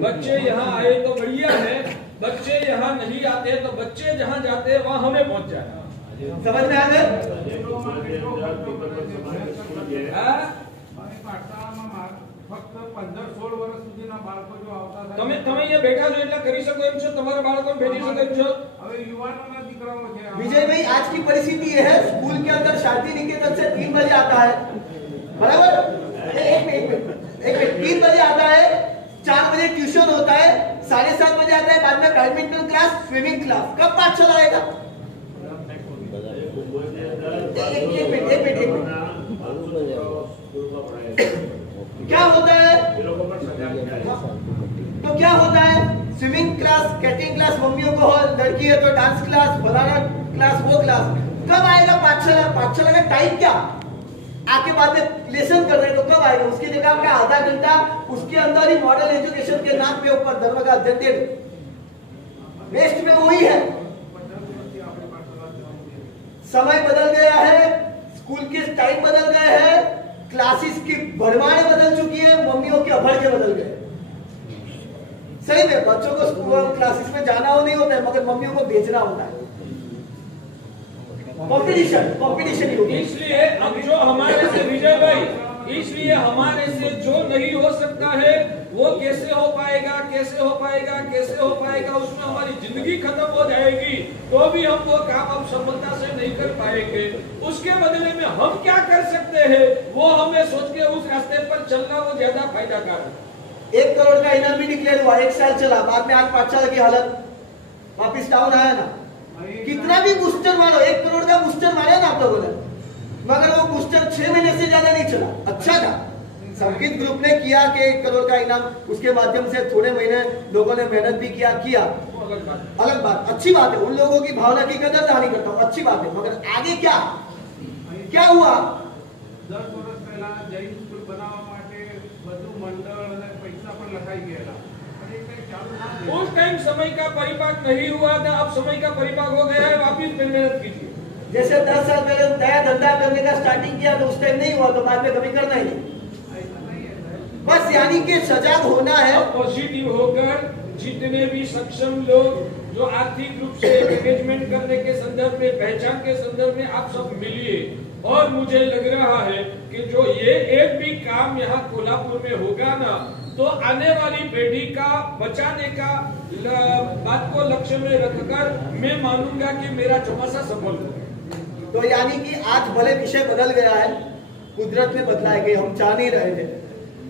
बच्चे यहाँ आए तो बढ़िया है, बच्चे यहाँ नहीं आते तो बच्चे जहाँ जाते हैं वहां हमें पहुंच जाना। समझ में आ गए? ફક્ત 15-16 વર્ષ સુધીના બાળકો જો આવતા હતા, તમે અહીંયા બેઠા છો એટલે કરી શકો એમ છો, તમારા બાળકોને ભેજી શકો એમ છો। હવે યુવાનોના દીકરાઓ છે। विजय भाई आज की परिस्थिति ये है, स्कूल के अंदर शांति निकेतन से 3 बजे आता है, बराबर? एक मिनट 3 बजे आता है, 4 बजे ट्यूशन होता है, 7:30 बजे आता है, बाद में बैडमिंटन क्लास, स्विमिंग क्लास। कब पाठशाला आएगा? एक मिनट क्या होता है? तो क्या होता है? स्विमिंग क्लास, स्केटिंग क्लास मम्मियों को हो, लड़की है तो डांस क्लास, फलाना क्लास, वो क्लास। कब आएगा पाठशाला? पाठशाला का टाइम क्या? आके बाद में लेसन कर रहे हैं तो कब आएगा? उसकी जगह आपका आधा घंटा उसके अंदर ही मॉडल एजुकेशन के नाम पे ऊपर धर्म का जनरेट वेस्ट में वही है। समय बदल गया है, स्कूल के टाइम बदल गए हैं, क्लासेस की भरमारे बदल चुकी है, मम्मियों के अभड़के बदल गए। सही में बच्चों को स्कूल क्लासेस में जाना हो नहीं होता है, मगर मम्मियों को भेजना होता है। कंपटीशन ही होगी। इसलिए अब जो हमारे से विजय भाई, इसलिए हमारे से जो नहीं हो सकता है वो कैसे हो पाएगा, उसमें हमारी जिंदगी खत्म हो जाएगी तो भी हम वो काम अब सफलता से नहीं कर पाएंगे। उसके बदले में हम क्या कर सकते हैं वो हमें सोच के उस रास्ते पर चलना वो ज्यादा फायदा कारक। 1 करोड़ का इनाम भी डिक्लेयर हुआ, 1 साल चला, बाद में आज पाठशाला की हालत वापिस डाउन आया ना। कितना भी बूस्टर मारो, 1 करोड़ का बूस्टर मारे ना आप लोगों ने, मगर वो बूस्टर 6 महीने से ज्यादा नहीं चला। अच्छा था संगीत ग्रुप ने किया कि 1 करोड़ का इनाम, उसके माध्यम से थोड़े महीने लोगों ने मेहनत भी किया, अलग बात, अच्छी बात है, उन लोगों की भावना की कदरदानी करता हूँ, अच्छी बात है। मगर आगे क्या हुआ? 10 વર્ષ પહેલા જૈન સ્કૂલ બનાવવા માટે બધું મંડળ અને પૈસા પણ લખાઈ ગયેલા, પણ એ કંઈ ચાલુ ના થયું। उस टाइम समय का परिपाक नहीं हुआ था, अब समय का परिपाक हो गया है, वापिस मेहनत कीजिए। जैसे 10 साल पहले नया धंधा करने का स्टार्टिंग किया तो उस टाइम नहीं हुआ तो बाद में कभी करना ही नहीं। बस यानी कि सजग होना है। पॉजिटिव होकर जितने भी सक्षम लोग जो आर्थिक रूप से मैनेजमेंट करने के संदर्भ में, पहचान के संदर्भ में आप सब मिलिए। और मुझे लग रहा है कि जो ये एक भी काम यहाँ कोल्हापुर में होगा ना, तो आने वाली पीढ़ी का बचाने का बात को लक्ष्य में रखकर मैं मानूंगा कि मेरा चौमासा सफल हो। तो यानी कि आज भले विषय बदल गया है, कुदरत ने बदला है कि हम चाह नहीं रहे थे,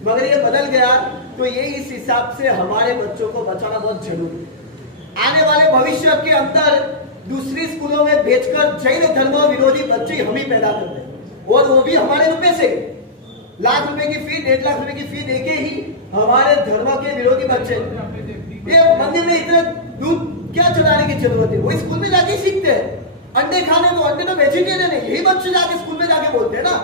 मगर ये बदल गया, तो ये इस हिसाब से हमारे बच्चों को बचाना बहुत जरूरी है। आने वाले भविष्य के अंदर दूसरी स्कूलों में भेजकर जैन धर्म विरोधी बच्चे हम ही पैदा कर रहे हैं, और वो भी हमारे रुपए से। लाख रुपए की फी, 1.5 लाख रुपए की फी देके ही हमारे धर्म के विरोधी बच्चे, ये मंदिर में इतने दूध क्या चलाने की जरूरत है? वो स्कूल में जाके सीखते हैं। अंडे खाने तो अंडे तो वेजिटेरियन है, यही बच्चे जाके स्कूल में जाके बोलते हैं ना।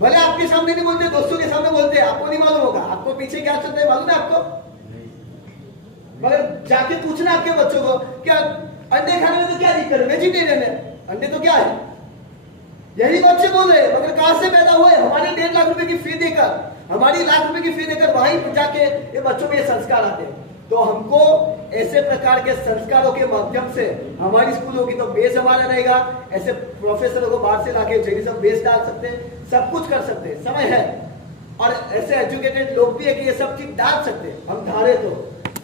भले आपके सामने नहीं बोलते, दोस्तों के सामने बोलते हैं, आपको नहीं मालूम होगा। आपको पीछे क्या चलता है मालूम है आपको? मगर जाके पूछना आपके बच्चों को, क्या अंडे खाने में तो क्या दिक्कत है? वेजिटेरियन है, अंडे तो क्या है? यही बच्चे बोल रहे हैं। मगर कहां से पैदा हुए? हमारे 1.5 लाख रुपए की फी देकर, हमारी लाख रुपए की फी देकर वहीं जाके ये बच्चों में ये संस्कार आते हैं। तो हमको ऐसे प्रकार के संस्कारों के माध्यम से हमारी स्कूल होगी तो बेस हमारा रहेगा। ऐसे प्रोफेसरों को बाहर से लाके जैनिज्म बेस डाल सकते हैं, सब कुछ कर सकते हैं, समय है। और ऐसे एजुकेटेड लोग भी है कि ये सब चीज डाल सकते हैं, हम धारे तो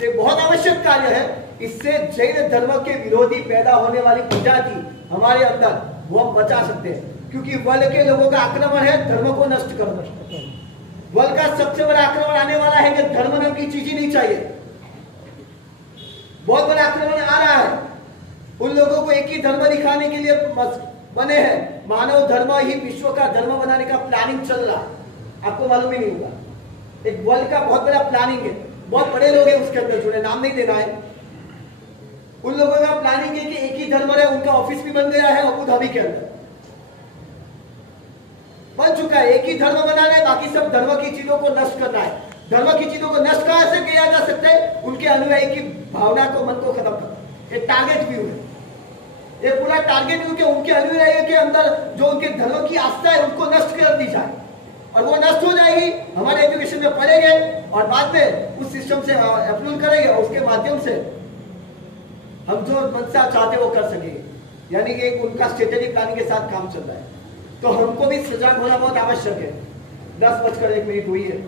ये बहुत आवश्यक कार्य है। इससे जैन धर्म के विरोधी पैदा होने वाली प्रजाति हमारे अंदर वो हम बचा सकते हैं, क्योंकि वल के लोगों का आक्रमण है धर्म को नष्ट करना। वल का सबसे बड़ा आक्रमण आने वाला है कि धर्म नाम की चीज ही नहीं चाहिए। बहुत बड़ा आक्रमण आ रहा है। उन लोगों को एक ही धर्म दिखाने के लिए बने हैं। मानव धर्म ही विश्व का धर्म बनाने का प्लानिंग चल रहा है, आपको मालूम ही नहीं होगा। एक वर्ल्ड का बहुत बड़ा प्लानिंग है, बहुत बड़े लोग हैं उसके अंदर जुड़े, नाम नहीं देना है। उन लोगों का प्लानिंग है कि एक ही धर्म है, उनका ऑफिस भी बन गया है अबू धाबी के अंदर बन चुका है। एक ही धर्म बनाना है, बाकी सब धर्म की चीजों को नष्ट करना है। धर्म की चीजों को नष्ट कहां से किया जा सकता है? उनके अनुयायी की भावना को, मन को खत्म करना। ये टारगेट व्यू है, ये पूरा टारगेट व्यू के उनके अनुयायी के अंदर जो उनके धर्म की आस्था है उनको नष्ट कर दी जाए, और वो नष्ट हो जाएगी। हमारे एजुकेशन में पढ़ेंगे और बाद में उस सिस्टम से अप्रूव करेंगे, और उसके माध्यम से हम जो मनसा चाहते वो कर सकेंगे। यानी कि उनका स्ट्रेटेजिक प्लानिंग के साथ काम चल रहा है। तो हमको भी सजग होना बहुत आवश्यक है। 10:01 हुई है,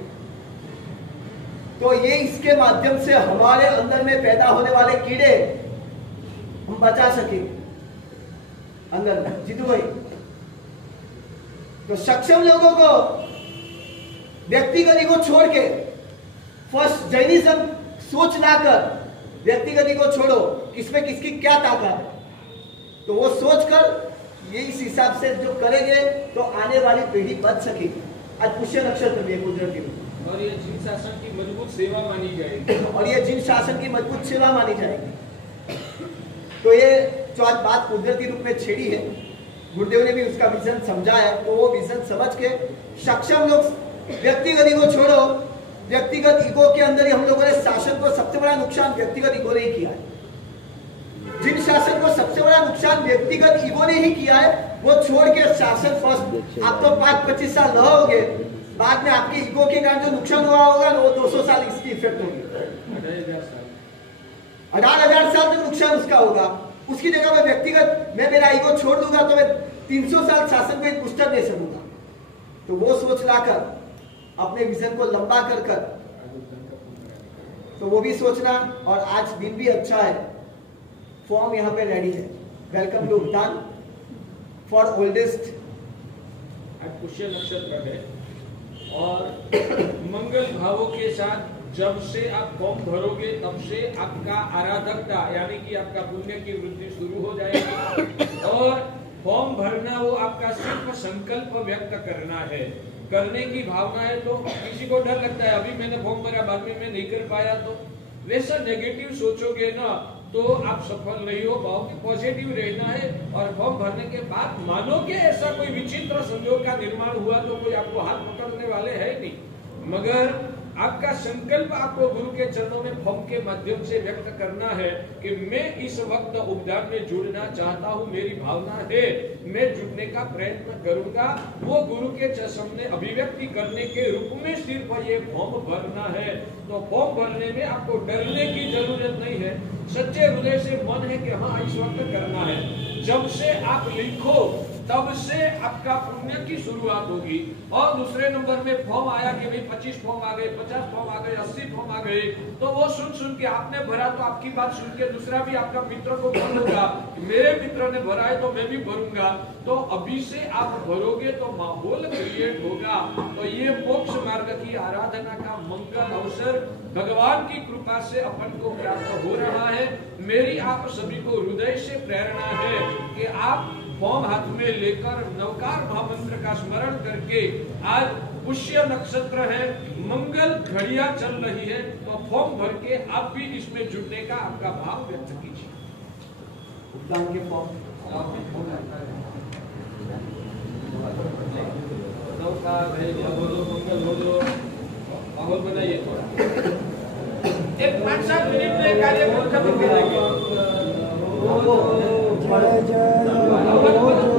तो ये इसके माध्यम से हमारे अंदर में पैदा होने वाले कीड़े हम बचा सकेंगे अंदर में। जीतू भाई, तो सक्षम लोगों को व्यक्तिगत ईगो छोड़ के फर्स्ट जैनिज्म सोच लाकर व्यक्तिगत ईगो छोड़ो, किसमें किसकी क्या ताकत है, तो वो सोचकर ये इस हिसाब से जो करेंगे तो आने वाली पीढ़ी बच सकेगी। आज पुष्य नक्षत्र भी है कुदरती रूप, और ये जिन शासन की मजबूत सेवा मानी जाएगी, और ये जिन शासन की मजबूत सेवा मानी जाएगी। तो ये जो आज बात कुदरती रूप में छेड़ी है, गुरुदेव ने भी उसका विजन समझा है। तो वो विजन समझ के सक्षम लोग व्यक्तिगत ईगो छोड़ो। व्यक्तिगत ईगो के अंदर ही हम लोगों ने शासन को सबसे बड़ा नुकसान व्यक्तिगत ईगो ने ही किया है। जिन शासन को सबसे बड़ा नुकसान व्यक्तिगत ईगो ने ही किया है, वो छोड़ के शासन फर्स्ट। आप तो 5-25 साल रहोगे, बाद में आपके ईगो के कारण जो नुकसान हुआ होगा वो 200 साल इसकी इफेक्ट होगी। 18,000 साल तक नुकसान उसका होगा। उसकी जगह मैं व्यक्तिगत, मैं मेरा ईगो छोड़ दूंगा तो मैं 300 साल शासन को एक पुस्तक दे सकूंगा। तो वो सोच लाकर अपने विजन को लंबा कर तो वो भी सोचना। और आज दिन भी अच्छा है, फॉर्म यहाँ पे रेडी है। वेलकम टू उद्यान फॉर ओल्डेस्ट। आज पुष्य नक्षत्र है और मंगल भावों के साथ जब से आप फॉर्म भरोगे तब से आपका आराधकता यानी कि आपका पुण्य की वृद्धि शुरू हो जाएगी। और फॉर्म भरना वो आपका सिर्फ संकल्प व्यक्त करना है, करने की भावना है। तो किसी को डर लगता है अभी मैंने फॉर्म भरा बाद में मैं नहीं कर पाया, तो वैसा नेगेटिव सोचोगे ना तो आप सफल नहीं हो पाओगे। पॉजिटिव रहना है और फॉर्म भरने के बाद मानोगे ऐसा कोई विचित्र संयोग का निर्माण हुआ तो कोई आपको हाथ पकड़ने वाले है नहीं, मगर आपका संकल्प आपको गुरु के चरणों में फॉर्म के माध्यम से व्यक्त करना है कि मैं इस वक्त उपदान में जुड़ना चाहता हूँ, मेरी भावना है, मैं जुड़ने का प्रयत्न करूंगा। वो गुरु के सामने अभिव्यक्ति करने के रूप में सिर्फ ये फॉर्म भरना है। तो फॉर्म भरने में आपको डरने की जरूरत नहीं है, सच्चे हृदय से मन है कि हाँ इस वक्त करना है। जब से आप लिखो तब से आपका पुण्य की शुरुआत होगी। और दूसरे नंबर में फॉर्म आया कि भाई 25 फॉर्म आ गए, 50 फॉर्म आ गए, 80 फॉर्म आ गए, तो वो सुन के आपने भरा तो आपकी बात सुन के दूसरा भी आपका मित्र को मन होगा, मेरे मित्र ने भरा है तो मैं भी भरूंगा। तो अभी से आप भरोगे तो माहौल क्रिएट होगा। तो ये मोक्ष मार्ग की आराधना का मंगल अवसर भगवान की कृपा से अपन को प्राप्त हो रहा है। मेरी आप सभी को हृदय से प्रेरणा है कि आप फॉर्म हाथ में लेकर नवकार महामंत्र का स्मरण करके, आज पुष्य नक्षत्र है, मंगल घड़ियां चल रही है, तो फॉर्म भर के आप भी इसमें जुटने का आपका भाव व्यक्त कीजिए। भुगतान के फॉर्म माहौल बनाइए थोड़ा, एक 5-7 मिनट में कार्यक्रम खत्म कर देंगे। जय जय